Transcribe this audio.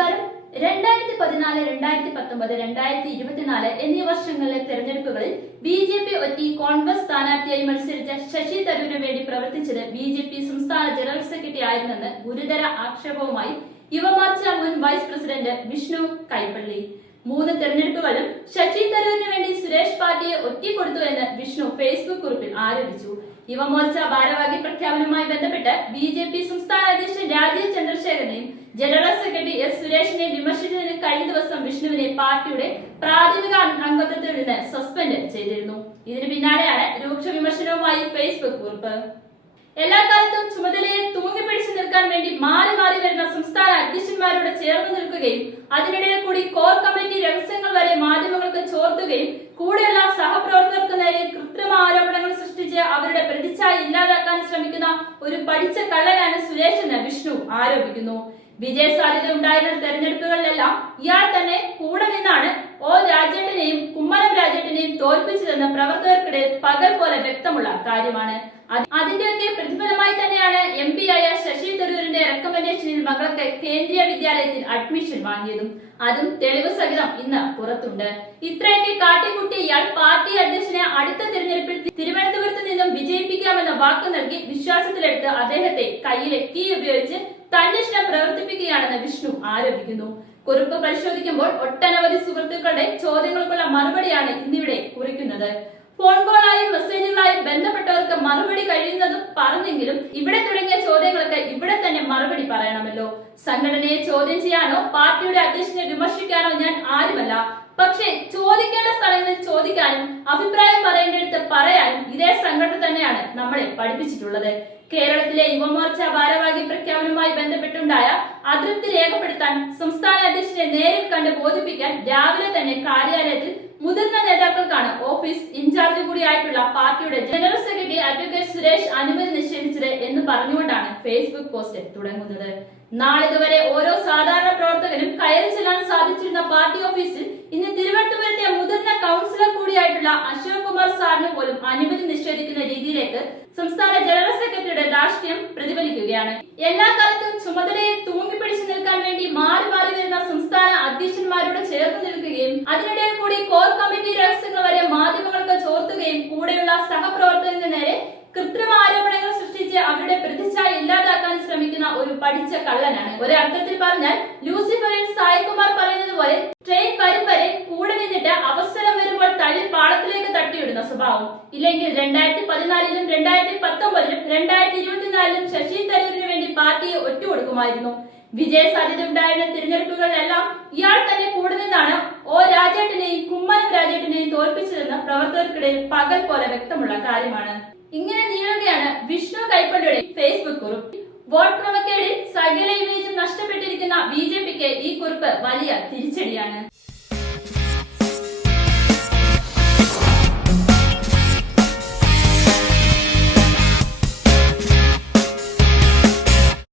നമസ്കാരം രണ്ടായിരത്തി പതിനാല് രണ്ടായിരത്തി പത്തൊമ്പത് രണ്ടായിരത്തി ഇരുപത്തിനാല് എന്നീ വർഷങ്ങളിലെ തെരഞ്ഞെടുപ്പുകളിൽ ബി ജെ പി ഒറ്റി കോൺഗ്രസ് സ്ഥാനാർത്ഥിയായി മത്സരിച്ച ശശി തരൂരിന് വേണ്ടി പ്രവർത്തിച്ചത് ബി ജെ പി സംസ്ഥാന ജനറൽ സെക്രട്ടറി ആയിരുന്നെന്ന് ഗുരുതര ആക്ഷേപവുമായി യുവമോർച്ച മുൻ വൈസ് പ്രസിഡന്റ് വിഷ്ണു കൈപ്പള്ളി. മൂന്ന് തെരഞ്ഞെടുപ്പുകളിലും ശശി തരൂരിന് വേണ്ടി സുരേഷ് പാർട്ടിയെ ഒറ്റിക്കൊടുത്തു എന്ന് വിഷ്ണു ഫേസ്ബുക്ക് കുറിപ്പിൽ ആരോപിച്ചു. യുവമോർച്ച ഭാരവാഹി പ്രഖ്യാപനവുമായി ബന്ധപ്പെട്ട് ബി ജെ പി സംസ്ഥാന അധ്യക്ഷൻ രാജീവ് ചന്ദ്രശേഖരനെയും ജനറൽ സെക്രട്ടറി എസ് സുരേഷിനെ വിമർശിച്ചതിന് കഴിഞ്ഞ ദിവസം വിഷ്ണുവിനെ പാർട്ടിയുടെ പ്രാഥമിക അംഗത്വത്തിൽ നിന്ന് സസ്പെൻഡ് ചെയ്തിരുന്നു. ഇതിന് പിന്നാലെയാണ് രൂക്ഷ വിമർശനവുമായി ഫേസ്ബുക്ക് കുറിപ്പ്. എല്ലാ കാലത്തും ചുമതലയെ തൂങ്ങിപ്പിടിച്ചു നിൽക്കാൻ വേണ്ടി മാറി മാറി വരുന്ന സംസ്ഥാന അധ്യക്ഷന്മാരോട് ചേർന്ന് നിൽക്കുകയും അതിനിടയിൽ കൂടി കോർ കമ്മിറ്റി രഹസ്യങ്ങൾ വരെ മാധ്യമങ്ങൾക്ക് ചോർത്തുകയും കൂടെയുള്ള സഹപ്രവർത്തകർക്ക് നേരെ കൃത്രിമ ആരോപണങ്ങൾ സൃഷ്ടിച്ച് അവരുടെ പ്രതിച്ഛായ ഇല്ലാതാക്കാൻ ശ്രമിക്കുന്ന ഒരു പഠിച്ച കള്ളനാണ് സുരേഷ് എന്ന് വിഷ്ണു ആരോപിക്കുന്നു. വിജയ സാധ്യത ഉണ്ടായിരുന്ന തെരഞ്ഞെടുപ്പുകളിലെല്ലാം ഇയാൾ തന്നെ കൂടെ നിന്നാണ് ഓ രാജേട്ടനെയും കുമ്മനം രാജേട്ടനെയും തോൽപ്പിച്ചതെന്ന് പ്രവർത്തകർക്കിടയിൽ പകൽ പോലെ വ്യക്തമുള്ള കാര്യമാണ്. അത് അതിന്റെയൊക്കെ പ്രതിഫലമായി തന്നെയാണ് എം പി ആയ തരൂരിന്റെ മകൾക്ക് കേന്ദ്രീയ വിദ്യാലയത്തിൽ അഡ്മിഷൻ വാങ്ങിയതും അതും തെളിവ് സഹിതം ഇന്ന് പുറത്തുണ്ട്. ഇത്രയൊക്കെ കാട്ടിക്കുട്ടി ഇയാൾ പാർട്ടി അധ്യക്ഷനെ അടുത്ത തിരഞ്ഞെടുപ്പിൽ തിരുവനന്തപുരത്ത് നിന്നും വിജയിപ്പിക്കാമെന്ന വാക്ക് നൽകി വിശ്വാസത്തിലെടുത്ത് അദ്ദേഹത്തെ കയ്യിലെ കീ ഉപയോഗിച്ച് തന്നിഷ്ടം പ്രവർത്തിപ്പിക്കുകയാണെന്ന് വിഷ്ണു ആരോപിക്കുന്നു. കുറിപ്പ് പരിശോധിക്കുമ്പോൾ ഒട്ടനവധി സുഹൃത്തുക്കളുടെ ചോദ്യങ്ങൾക്കുള്ള മറുപടിയാണ് ഇന്നിവിടെ കുറിക്കുന്നത്. ഫോൺ കോളായും ബന്ധപ്പെട്ടവർക്ക് മറുപടി കഴിയുന്നതും പറഞ്ഞെങ്കിലും ഇവിടെ തുടങ്ങിയ ചോദ്യങ്ങൾക്ക് ഇവിടെ തന്നെ മറുപടി പറയണമല്ലോ. സംഘടനയെ ചോദ്യം ചെയ്യാനോ പാർട്ടിയുടെ അധ്യക്ഷനെ വിമർശിക്കാനോ ഞാൻ ആരുമല്ല. പക്ഷേ ചോദിക്കേണ്ട സ്ഥലങ്ങളിൽ ചോദിക്കാനും അഭിപ്രായം പറയേണ്ടടുത്ത് പറയാനും ഇതേ സംഘടന തന്നെയാണ് നമ്മളെ പഠിപ്പിച്ചിട്ടുള്ളത്. കേരളത്തിലെ യുവമോർച്ച ഭാരവാഹി പ്രഖ്യാപനവുമായി ബന്ധപ്പെട്ടുണ്ടായ അതൃപ്തി രേഖപ്പെടുത്താൻ സംസ്ഥാന അധ്യക്ഷനെ നേരിൽ കണ്ട് ബോധിപ്പിക്കാൻ രാവിലെ തന്നെ കാര്യാലയത്തിൽ മുതിർന്ന നേതാക്കൾക്കാണ് ഓഫീസ് ഇൻചാർജ് കൂടിയായിട്ടുള്ള പാർട്ടിയുടെ ജനറൽ സെക്രട്ടറി അഡ്വക്കേറ്റ് സുരേഷ് അനുമതി നിഷേധിച്ചത് എന്ന് പറഞ്ഞുകൊണ്ടാണ് ഫേസ്ബുക്ക് പോസ്റ്റ് തുടങ്ങുന്നത്. നാളിതുവരെ ഓരോ സാധാരണ പ്രവർത്തകനും കയറി ചെല്ലാൻ സാധിച്ചിരുന്ന പാർട്ടി ഓഫീസിൽ ഇന്ന് തിരുവനന്തപുരത്തെ മുതിർന്ന കൗൺസിലർ കൂടിയായിട്ടുള്ള അശോക് കുമാർ സാറിന് പോലും അനുമതി നിഷേധിക്കുന്ന രീതിയിലേക്ക് സംസ്ഥാന ജനറൽ സെക്രട്ടറിയുടെ ധാർഷ്ട്യം പ്രതിഫലിക്കുകയാണ്. എല്ലാ കാലത്തും ചുമതലയെ തൂങ്ങിപ്പിടിച്ചു നിൽക്കാൻ വേണ്ടി മാറി മാറി വരുന്ന സംസ്ഥാന അധ്യക്ഷന്മാരോട് ചേർന്ന് നിൽക്കുകയും അതിനിടയിൽ കൂടി കോർ കമ്മിറ്റി രഹസ്യങ്ങൾ വരെ മാധ്യമങ്ങൾക്ക് ചോർത്തുകയും കൂടെയുള്ള സഹപ്രവർത്തകർക്ക് നേരെ കൃത്രിമ ആരോപണങ്ങൾ സൃഷ്ടിച്ച് അവരുടെ പ്രതിച്ഛായ ഇല്ലാതാക്കാൻ ശ്രമിക്കുന്ന ഒരു പഠിച്ച കള്ളനാണ്. ഒരർത്ഥത്തിൽ പറഞ്ഞാൽ ലൂസിഫറിൽ സായികുമാർ പറയുന്നത് പോലെ ട്രെയിൻ വരും വരെ കൂടെ നിന്നിട്ട് സ്വഭാവം ഇല്ലെങ്കിൽ രണ്ടായിരത്തി പതിനാലിലും രണ്ടായിരത്തി പത്തൊമ്പതിലും രണ്ടായിരത്തി ഇരുപത്തിനാലിലും ശശി തരൂരിന് വേണ്ടി പാർട്ടിയെ ഒറ്റുകൊടുക്കുമായിരുന്നു. വിജയ സാധ്യത ഉണ്ടായിരുന്ന തിരഞ്ഞെടുപ്പുകളിലെല്ലാം ഇയാൾ തന്നെ കൂടെ നിന്നാണ് ഓ രാജേട്ടനെയും കുമ്മനം രാജേട്ടനെയും തോൽപ്പിച്ചതെന്ന് പ്രവർത്തകർക്കിടയിൽ പകൽ പോലെ വ്യക്തമുള്ള കാര്യമാണ്. ഇങ്ങനെ നീളുകയാണ് വിഷ്ണു കൈപ്പള്ളിയുടെ ഫേസ്ബുക്ക് കുറിപ്പ്. വോട്ട് ക്രമക്കേടിൽ സകല ഇമേജും നഷ്ടപ്പെട്ടിരിക്കുന്ന ബി ജെ പിക്ക് ഈ കുറിപ്പ് വലിയ തിരിച്ചടിയാണ്.